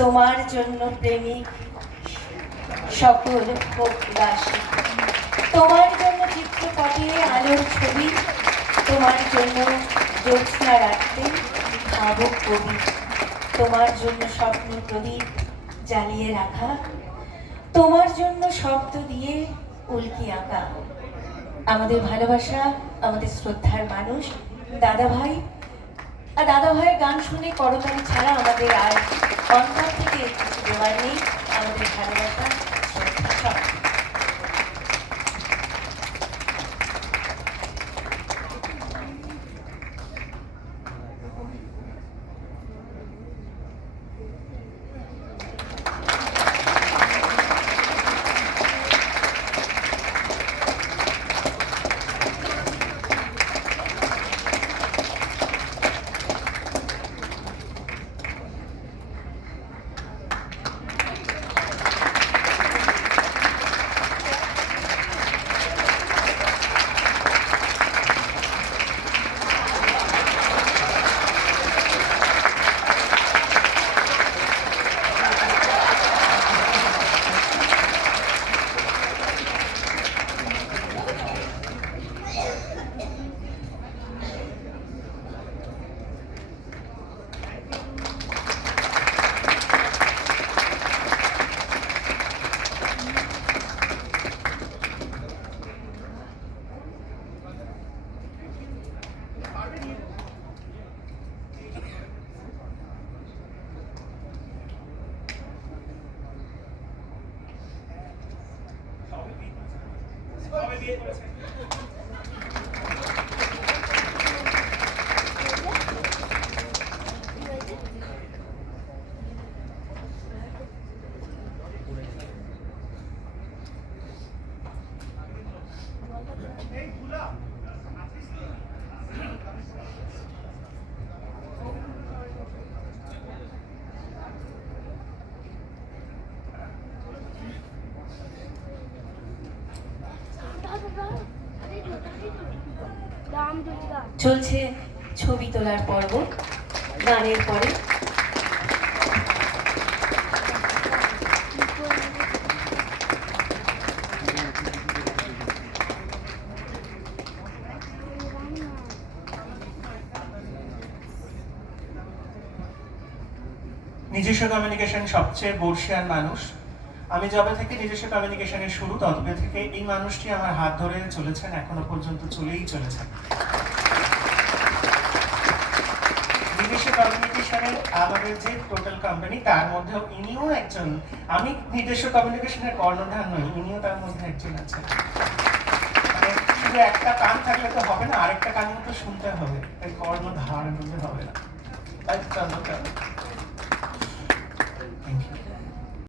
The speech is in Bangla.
তোমার জন্য প্রেমিক সকল হোক দাসী, তোমার জন্য চিত্রপটে আলোর ছবি, তোমার জন্য জ্যোৎস্না রাখতে ভাবুক কবি, তোমার জন্য স্বপ্ন প্রদীপ জ্বালিয়ে রাখা, তোমার জন্য শব্দ দিয়ে উল্কি আঁকা। আমাদের ভালোবাসা, আমাদের শ্রদ্ধার মানুষ দাদা ভাই, আর দাদা ভাইয়ের গান শুনে করতালি ছাড়া আমাদের আর অন্তর থেকে কিছু দেওয়ার নেই। আমাদের ভালোবাসা, শ্রদ্ধা সব। চলছে ছবি তোলার পর্ব। গানের পরে নিজস্ব কমিউনিকেশন সবচেয়ে বর্ষিয়ান মানুষ। আমি যবে থেকে নিজস্ব কমিউনিকেশনের শুরু, তবে থেকে এই মানুষটি আমার হাত ধরে চলেছেন, এখনো পর্যন্ত চলেই চলেছেন। নিজস্ব কমিউনিকেশনের আমাদের যে টোটাল কোম্পানি, তার মধ্যেও ইনিও একজন। আমি নিজস্ব কমিউনিকেশনের কর্ণধার নই, ইনিও তার মধ্যে একজন আছেন। মানে শুধু একটা কান থাকলে তো হবে না, আরেকটা কান তো শুনতে হবে, তাই কর্ণধার মধ্যে হবে না। তাই চন্দ্রকান্ত।